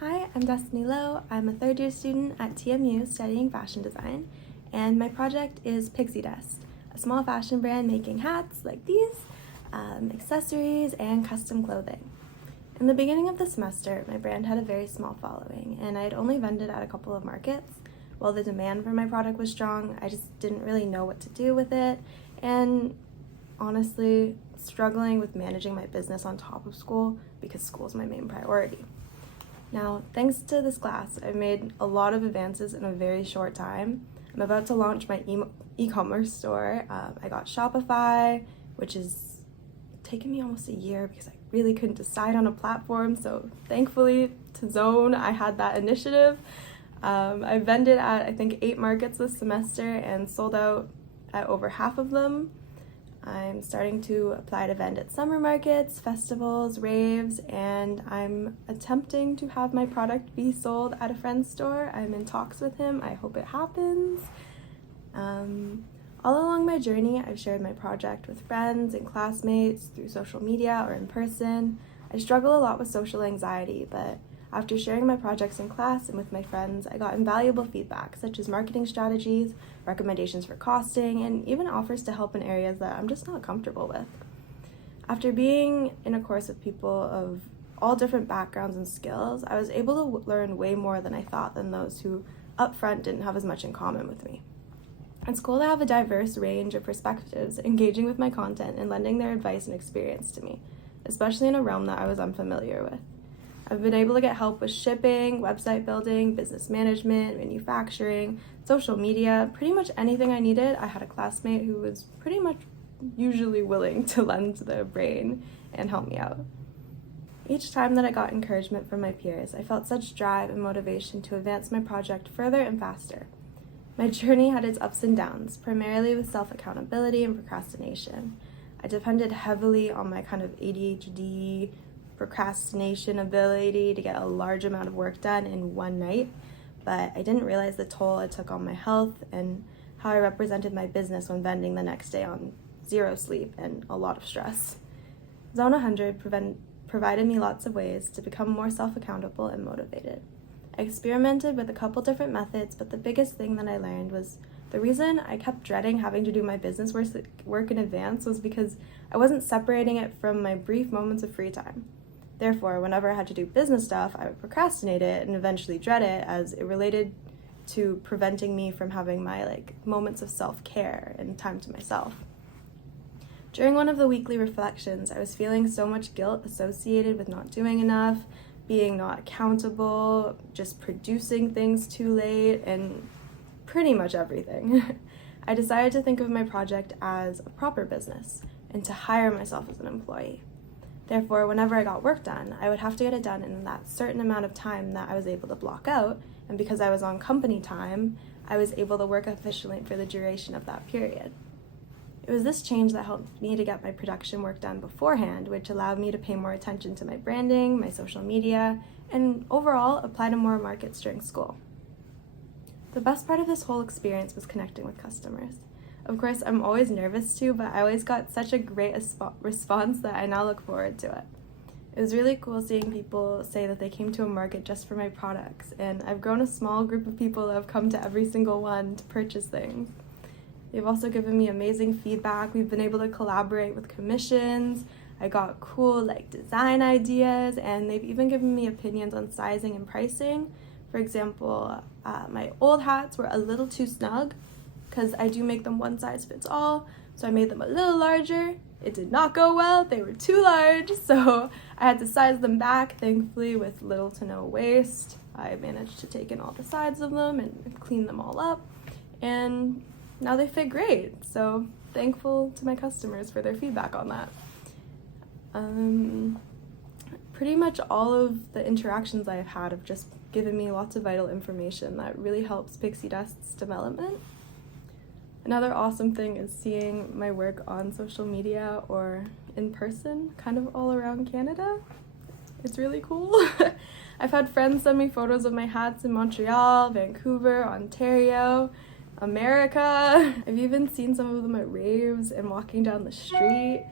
Hi, I'm Destiny Lowe. I'm a third-year student at TMU studying fashion design, and my project is Pixie Dust, a small fashion brand making hats like these, accessories, and custom clothing. In the beginning of the semester, my brand had a very small following, and I had only vended at a couple of markets. While the demand for my product was strong, I just didn't really know what to do with it, and honestly, struggling with managing my business on top of school because school is my main priority. Now, thanks to this class, I've made a lot of advances in a very short time. I'm about to launch my e-commerce store. I got Shopify, which has taken me almost a year because I really couldn't decide on a platform. So thankfully to ZON, I had that initiative. I vended at, I think, 8 markets this semester and sold out at over half of them. I'm starting to apply to vend at summer markets, festivals, raves, and I'm attempting to have my product be sold at a friend's store. I'm in talks with him. I hope it happens. All along my journey, I've shared my project with friends and classmates through social media or in person. I struggle a lot with social anxiety, but after sharing my projects in class and with my friends, I got invaluable feedback, such as marketing strategies, recommendations for costing, and even offers to help in areas that I'm just not comfortable with. After being in a course with people of all different backgrounds and skills, I was able to learn way more than I thought than those who up front didn't have as much in common with me. It's cool to have a diverse range of perspectives engaging with my content and lending their advice and experience to me, especially in a realm that I was unfamiliar with. I've been able to get help with shipping, website building, business management, manufacturing, social media, pretty much anything I needed. I had a classmate who was pretty much usually willing to lend their brain and help me out. Each time that I got encouragement from my peers, I felt such drive and motivation to advance my project further and faster. My journey had its ups and downs, primarily with self-accountability and procrastination. I depended heavily on my kind of ADHD, procrastination ability to get a large amount of work done in one night, but I didn't realize the toll it took on my health and how I represented my business when vending the next day on 0 sleep and a lot of stress. ZON 100 provided me lots of ways to become more self-accountable and motivated. I experimented with a couple different methods, but the biggest thing that I learned was the reason I kept dreading having to do my business work in advance was because I wasn't separating it from my brief moments of free time. Therefore, whenever I had to do business stuff, I would procrastinate it and eventually dread it as it related to preventing me from having my moments of self-care and time to myself. During one of the weekly reflections, I was feeling so much guilt associated with not doing enough, being not accountable, just producing things too late, and pretty much everything. I decided to think of my project as a proper business and to hire myself as an employee. Therefore, whenever I got work done, I would have to get it done in that certain amount of time that I was able to block out, and because I was on company time, I was able to work efficiently for the duration of that period. It was this change that helped me to get my production work done beforehand, which allowed me to pay more attention to my branding, my social media, and overall apply to more markets during school. The best part of this whole experience was connecting with customers. Of course, I'm always nervous too, but I always got such a great response that I now look forward to it. It was really cool seeing people say that they came to a market just for my products, and I've grown a small group of people that have come to every single one to purchase things. They've also given me amazing feedback. We've been able to collaborate with commissions. I got cool design ideas, and they've even given me opinions on sizing and pricing. For example, my old hats were a little too snug, because I do make them one size fits all, so I made them a little larger. It did not go well, they were too large, so I had to size them back. Thankfully, with little to no waste, I managed to take in all the sides of them and clean them all up, and now they fit great, so thankful to my customers for their feedback on that. Pretty much all of the interactions I've had have just given me lots of vital information that really helps Pixie Dust's development. Another awesome thing is seeing my work on social media or in person, kind of all around Canada. It's really cool. I've had friends send me photos of my hats in Montreal, Vancouver, Ontario, America. I've even seen some of them at raves and walking down the street.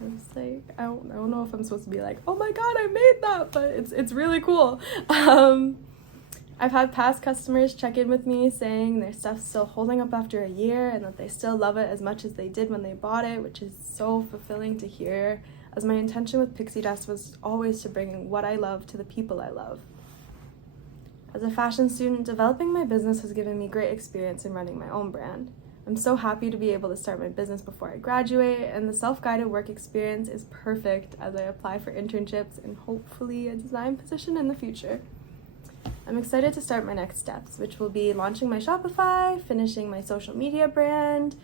I was like, I don't know if I'm supposed to be like, oh my god, I made that, but it's really cool. I've had past customers check in with me saying their stuff's still holding up after a year and that they still love it as much as they did when they bought it, which is so fulfilling to hear, as my intention with Pixie Dust was always to bring what I love to the people I love. As a fashion student, developing my business has given me great experience in running my own brand. I'm so happy to be able to start my business before I graduate, and the self-guided work experience is perfect as I apply for internships and hopefully a design position in the future. I'm excited to start my next steps, which will be launching my Shopify, finishing my social media brand,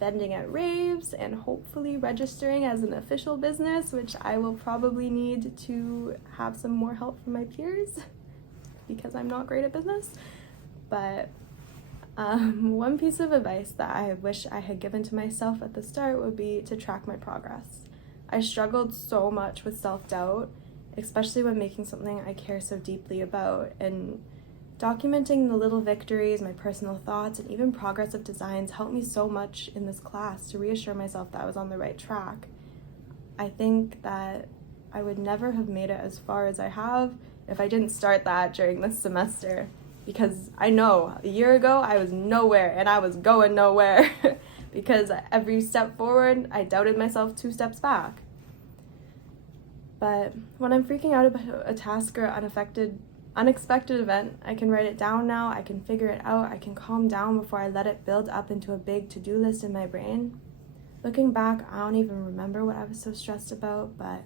vending at raves, and hopefully registering as an official business, which I will probably need to have some more help from my peers because I'm not great at business. But one piece of advice that I wish I had given to myself at the start would be to track my progress. I struggled so much with self-doubt, especially when making something I care so deeply about, and documenting the little victories, my personal thoughts, and even progress of designs helped me so much in this class to reassure myself that I was on the right track. I think that I would never have made it as far as I have if I didn't start that during this semester. Because I know a year ago I was nowhere and I was going nowhere because every step forward I doubted myself 2 steps back. But when I'm freaking out about a task or unexpected event, I can write it down now, I can figure it out, I can calm down before I let it build up into a big to-do list in my brain. Looking back, I don't even remember what I was so stressed about, but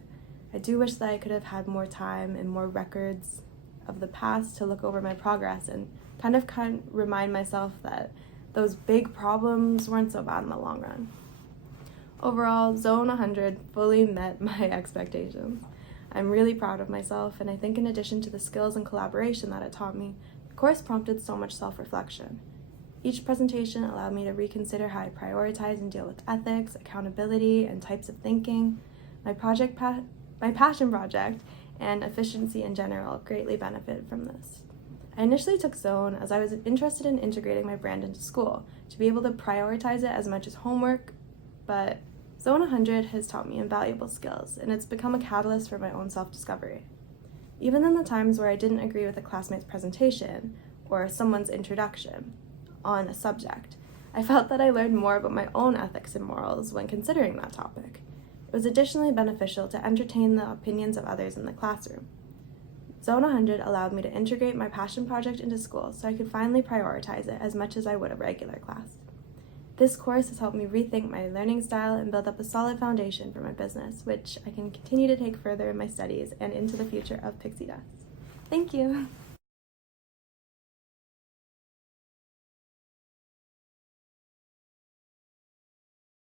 I do wish that I could have had more time and more records of the past to look over my progress and kind of remind myself that those big problems weren't so bad in the long run. Overall, ZON 100 fully met my expectations. I'm really proud of myself, and I think in addition to the skills and collaboration that it taught me, the course prompted so much self-reflection. Each presentation allowed me to reconsider how I prioritize and deal with ethics, accountability, and types of thinking. My passion project and efficiency in general greatly benefited from this. I initially took ZON as I was interested in integrating my brand into school to be able to prioritize it as much as homework, but ZON 100 has taught me invaluable skills, and it's become a catalyst for my own self-discovery. Even in the times where I didn't agree with a classmate's presentation or someone's introduction on a subject, I felt that I learned more about my own ethics and morals when considering that topic. It was additionally beneficial to entertain the opinions of others in the classroom. ZON 100 allowed me to integrate my passion project into school so I could finally prioritize it as much as I would a regular class. This course has helped me rethink my learning style and build up a solid foundation for my business, which I can continue to take further in my studies and into the future of Pixie Dust. Thank you!